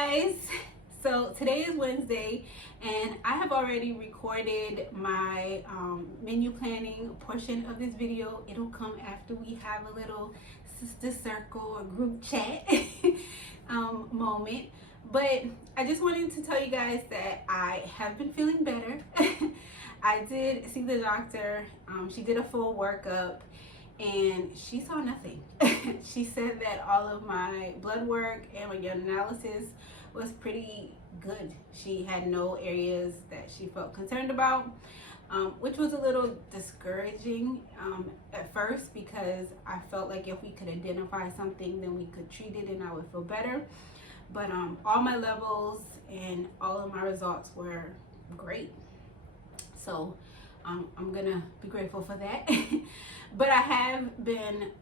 guys. So today is Wednesday and I have already recorded my menu planning portion of this video. It'll come after we have a little sister circle or group chat moment. But I just wanted to tell you guys that I have been feeling better. I did see the doctor. She did a full workup and she saw nothing. She said that all of my blood work and my urinalysis was pretty good. She had no areas that she felt concerned about, which was a little discouraging at first, because I felt like if we could identify something, then we could treat it and I would feel better. But all my levels and all of my results were great. So I'm gonna be grateful for that. But I have been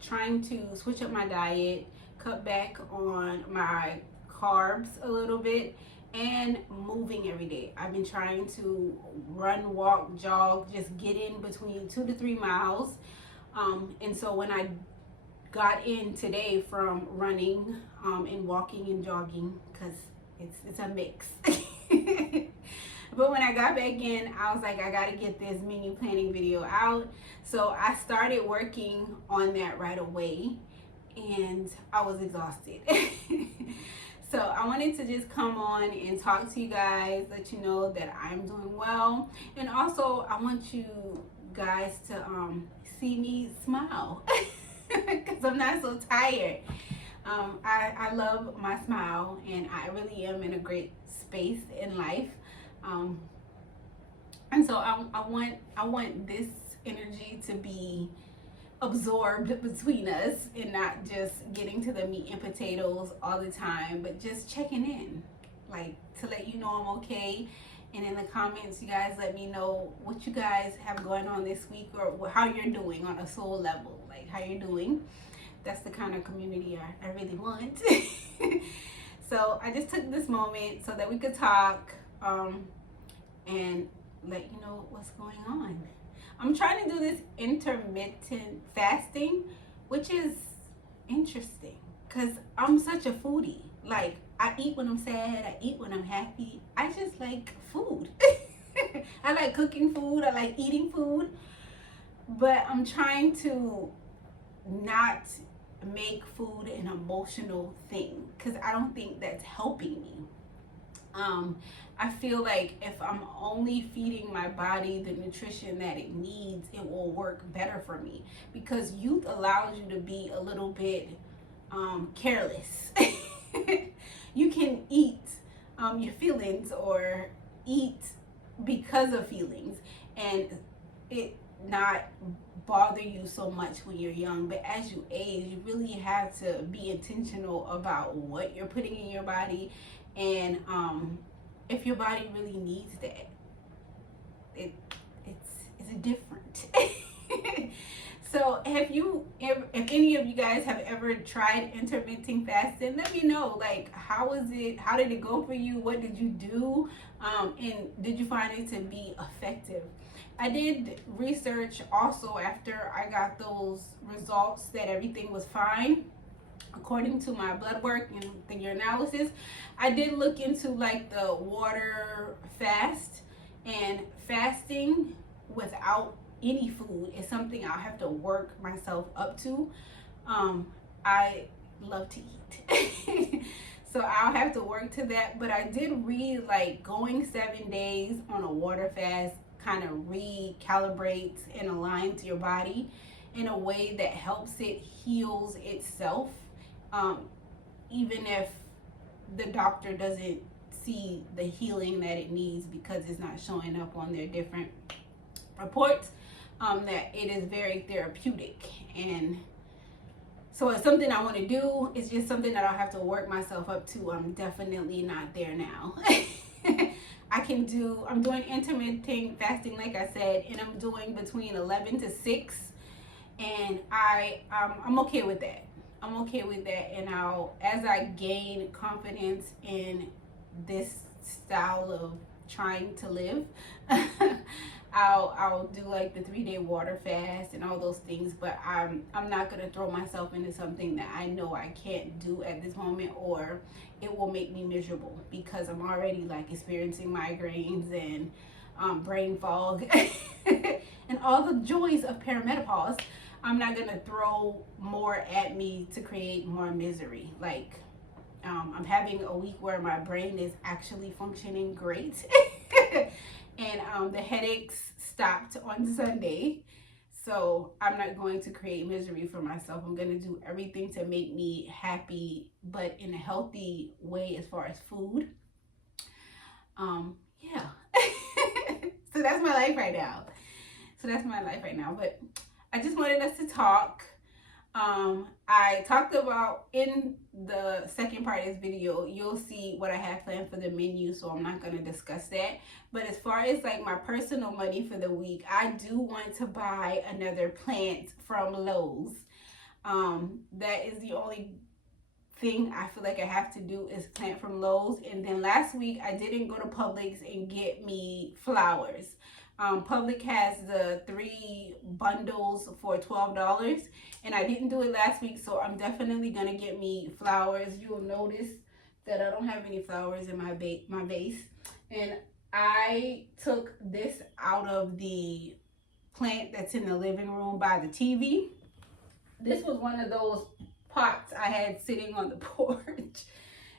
trying to switch up my diet, cut back on my carbs a little bit, and moving every day. I've been trying to run, walk, jog, just get in between 2 to 3 miles. And so when I got in today from running and walking and jogging, because it's a mix. But when I got back in, I was like, I gotta get this menu planning video out. So I started working on that right away and I was exhausted. So I wanted to just come on and talk to you guys, let you know that I'm doing well. And also I want you guys to see me smile because I'm not so tired. I love my smile and I really am in a great space in life. And so I want this energy to be absorbed between us and not just getting to the meat and potatoes all the time, but just checking in, like to let you know I'm okay. And in the comments, you guys let me know what you guys have going on this week or how you're doing on a soul level, like how you're doing. That's the kind of community I really want. So I just took this moment so that we could talk and let you know what's going on. I'm trying to do this intermittent fasting, which is interesting because I'm such a foodie. Like, I eat when I'm sad, I eat when I'm happy. I just like food. I like cooking food, I like eating food, but I'm trying to not make food an emotional thing because I don't think that's helping me. I feel like if I'm only feeding my body the nutrition that it needs, it will work better for me, because youth allows you to be a little bit careless. You can eat your feelings or eat because of feelings and it not bother you so much when you're young. But as you age, you really have to be intentional about what you're putting in your body, and if your body really needs that. It's different. So if any of you guys have ever tried intermittent fasting, let me know, like, how was it, how did it go for you, what did you do, and did you find it to be effective? I did research also after I got those results that everything was fine according to my blood work and the urinalysis. I did look into like the water fast, and fasting without any food is something I'll have to work myself up to. I love to eat. So I'll have to work to that. But I did read like going 7 days on a water fast kind of recalibrates and aligns your body in a way that helps it heals itself, even if the doctor doesn't see the healing that it needs because it's not showing up on their different reports. That it is very therapeutic, and so it's something I want to do. It's just something that I'll have to work myself up to. I'm definitely not there now. I'm doing intermittent fasting, like I said, and I'm doing between 11 to 6, and I'm okay with that. I'm okay with that, and as I gain confidence in this style of trying to live. I'll do like the 3-day water fast and all those things, but I'm not gonna throw myself into something that I know I can't do at this moment, or it will make me miserable, because I'm already like experiencing migraines and brain fog and all the joys of perimenopause. I'm not gonna throw more at me to create more misery. Like, I'm having a week where my brain is actually functioning great. And the headaches stopped on Sunday. So I'm not going to create misery for myself. I'm going to do everything to make me happy, but in a healthy way as far as food. Yeah. So that's my life right now. But I just wanted us to talk. I talked about, in the second part of this video, you'll see what I have planned for the menu, so I'm not going to discuss that. But as far as like my personal money for the week, I do want to buy another plant from Lowe's. That is the only thing I feel like I have to do, is plant from Lowe's. And then last week I didn't go to Publix and get me flowers. Publix has the 3 bundles for $12, and I didn't do it last week, so I'm definitely gonna get me flowers. You'll notice that I don't have any flowers in my vase, and I took this out of the plant that's in the living room by the TV. This was one of those pots I had sitting on the porch,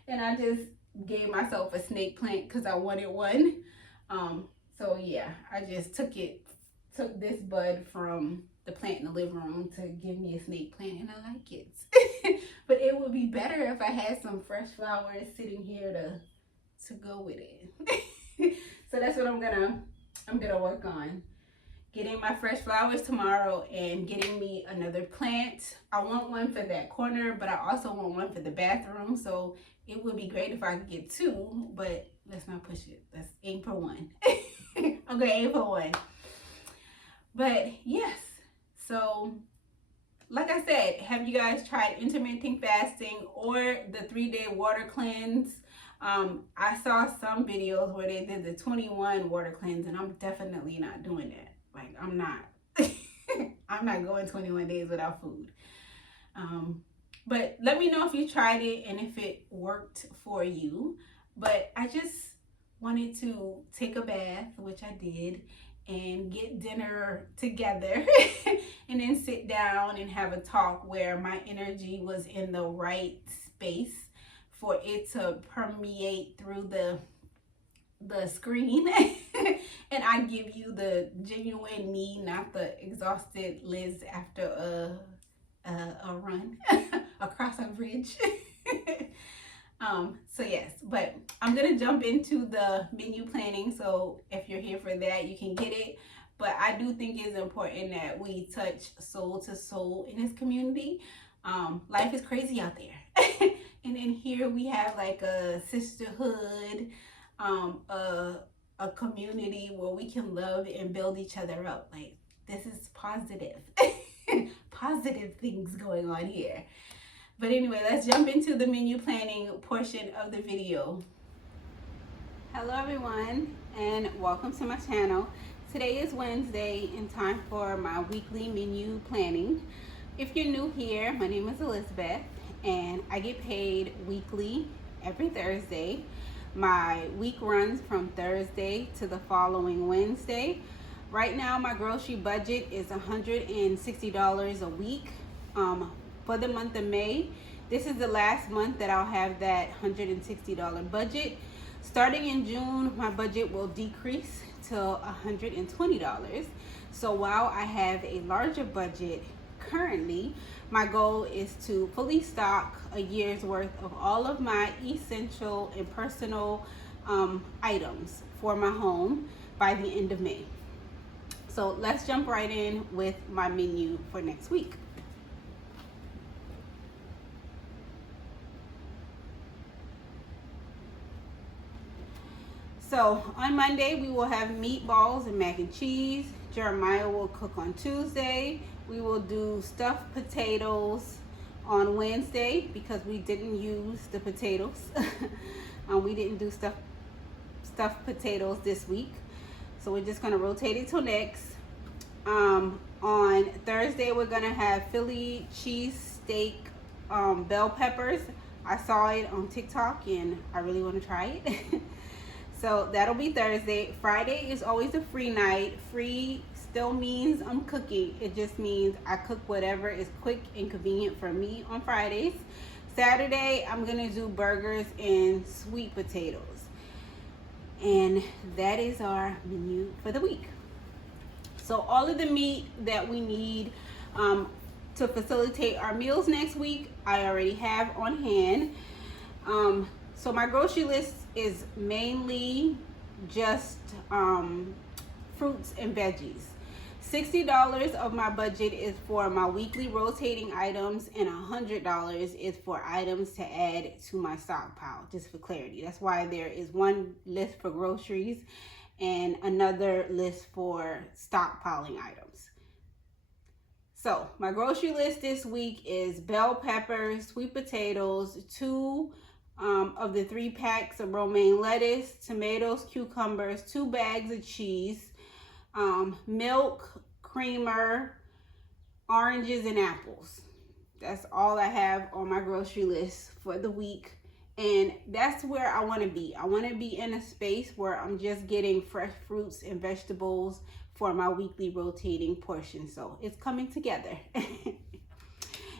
and I just gave myself a snake plant because I wanted one. So yeah, I just took this bud from the plant in the living room to give me a snake plant, and I like it. But it would be better if I had some fresh flowers sitting here to go with it. So that's what I'm gonna work on. Getting my fresh flowers tomorrow and getting me another plant. I want one for that corner, but I also want one for the bathroom. So it would be great if I could get 2, but let's not push it. Let's aim for 1. Okay, aim for 1. But yes, so like I said, have you guys tried intermittent fasting or the 3-day water cleanse? I saw some videos where they did the 21 water cleanse, and I'm definitely not doing that. Like, I'm not. I'm not going 21 days without food. But let me know if you tried it and if it worked for you. But I just wanted to take a bath, which I did, and get dinner together and then sit down and have a talk where my energy was in the right space for it to permeate through the screen. And I give you the genuine me, not the exhausted Liz after a run across a bridge. So yes, but I'm gonna jump into the menu planning, so if you're here for that, you can get it. But I do think it's important that we touch soul to soul in this community. Life is crazy out there. And in here we have like a sisterhood, a community where we can love and build each other up. Like, this is positive. Positive things going on here. But anyway, let's jump into the menu planning portion of the video. Hello everyone, and welcome to my channel. Today is Wednesday and time for my weekly menu planning. If you're new here, my name is Elizabeth, and I get paid weekly every Thursday. My week runs from Thursday to the following Wednesday. Right now, my grocery budget is $160 a week. For the month of May, this is the last month that I'll have that $160 budget. Starting in June, my budget will decrease to $120. So while I have a larger budget currently, my goal is to fully stock a year's worth of all of my essential and personal items for my home by the end of May. So let's jump right in with my menu for next week. So on Monday, we will have meatballs and mac and cheese. Jeremiah will cook on Tuesday. We will do stuffed potatoes on Wednesday because we didn't use the potatoes. We didn't do stuffed stuffed potatoes this week. So we're just gonna rotate it till next. On Thursday, we're gonna have Philly cheesesteak bell peppers. I saw it on TikTok and I really want to try it. So that'll be Thursday. Friday is always a free night. Free still means I'm cooking. It just means I cook whatever is quick and convenient for me on Fridays. Saturday, I'm gonna do burgers and sweet potatoes. And that is our menu for the week. So all of the meat that we need to facilitate our meals next week, I already have on hand. So my grocery list is mainly just fruits and veggies. $60 of my budget is for my weekly rotating items, and $100 is for items to add to my stockpile, just for clarity. That's why there is one list for groceries and another list for stockpiling items. So my grocery list this week is bell peppers, sweet potatoes, 2 of the 3 packs of romaine lettuce, tomatoes, cucumbers, 2 bags of cheese, milk, creamer, oranges, and apples. That's all I have on my grocery list for the week. And that's where I want to be. I want to be in a space where I'm just getting fresh fruits and vegetables for my weekly rotating portion. So it's coming together.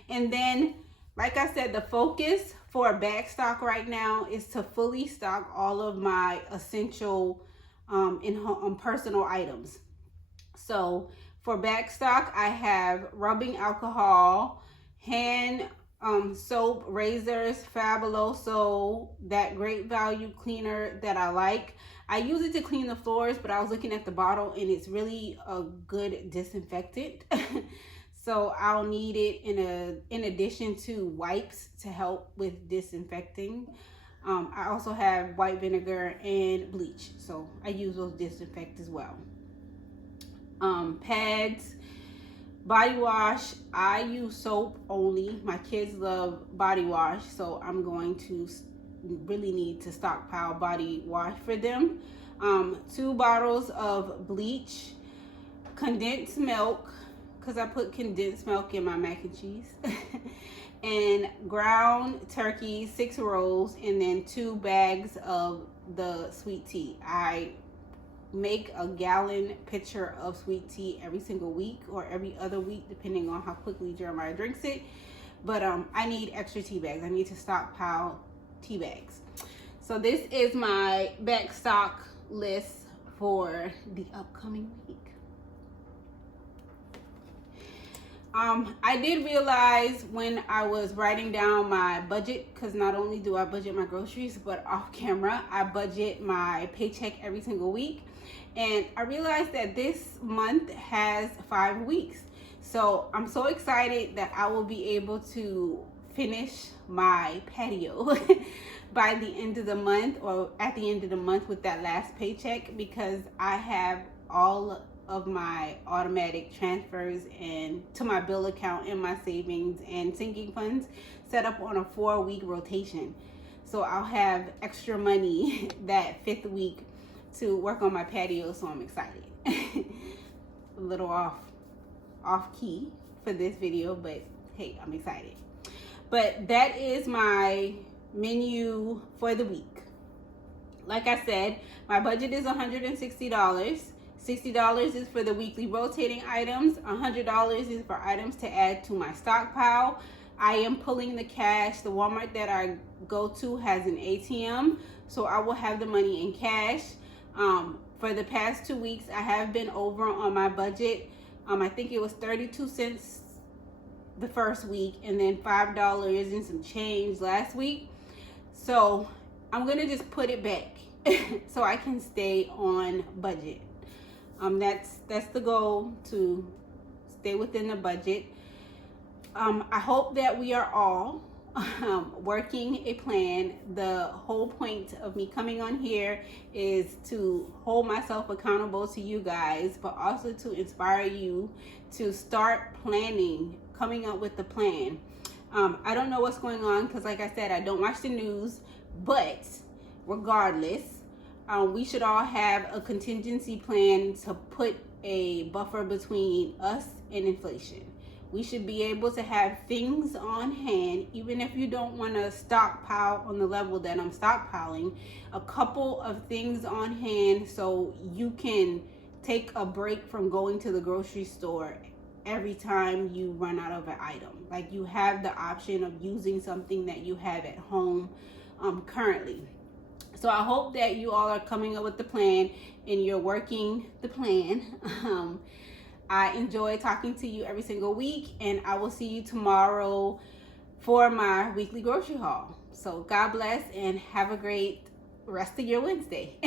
And then, like I said, the focus for back stock right now is to fully stock all of my essential personal items. So for back stock, I have rubbing alcohol, hand soap, razors, Fabuloso, that great value cleaner that I like. I use it to clean the floors, but I was looking at the bottle and it's really a good disinfectant. So I'll need it in addition to wipes to help with disinfecting. I also have white vinegar and bleach, so I use those disinfect as well. Pads, body wash. I use soap only. My kids love body wash, so I'm going to really need to stockpile body wash for them. 2 bottles of bleach, condensed milk, because I put condensed milk in my mac and cheese, and ground turkey, 6 rolls, and then 2 bags of the sweet tea. I make a gallon pitcher of sweet tea every single week or every other week, depending on how quickly Jeremiah drinks it. But I need extra tea bags. I need to stockpile tea bags. So this is my back stock list for the upcoming week. I did realize when I was writing down my budget, because not only do I budget my groceries, but off camera, I budget my paycheck every single week. And I realized that this month has 5 weeks. So I'm so excited that I will be able to finish my patio by the end of the month, or at the end of the month with that last paycheck, because I have all of my automatic transfers and to my bill account and my savings and sinking funds set up on a 4-week rotation. So I'll have extra money that 5th week to work on my patio, so I'm excited. A little off key for this video, but hey, I'm excited. But that is my menu for the week. Like I said, my budget is $160. $60 is for the weekly rotating items. $100 is for items to add to my stockpile. I am pulling the cash. The Walmart that I go to has an ATM, so I will have the money in cash. For the past 2 weeks, I have been over on my budget. I think it was 32 cents the first week, and then $5 and some change last week. So I'm gonna just put it back so I can stay on budget. That's the goal, to stay within the budget. I hope that we are all working a plan. The whole point of me coming on here is to hold myself accountable to you guys, but also to inspire you to start planning, coming up with the plan. I don't know what's going on, because like I said, I don't watch the news, but regardless, We should all have a contingency plan to put a buffer between us and inflation. We should be able to have things on hand, even if you don't want to stockpile on the level that I'm stockpiling, a couple of things on hand so you can take a break from going to the grocery store every time you run out of an item. Like, you have the option of using something that you have at home currently. So I hope that you all are coming up with the plan and you're working the plan. I enjoy talking to you every single week, and I will see you tomorrow for my weekly grocery haul. So God bless and have a great rest of your Wednesday.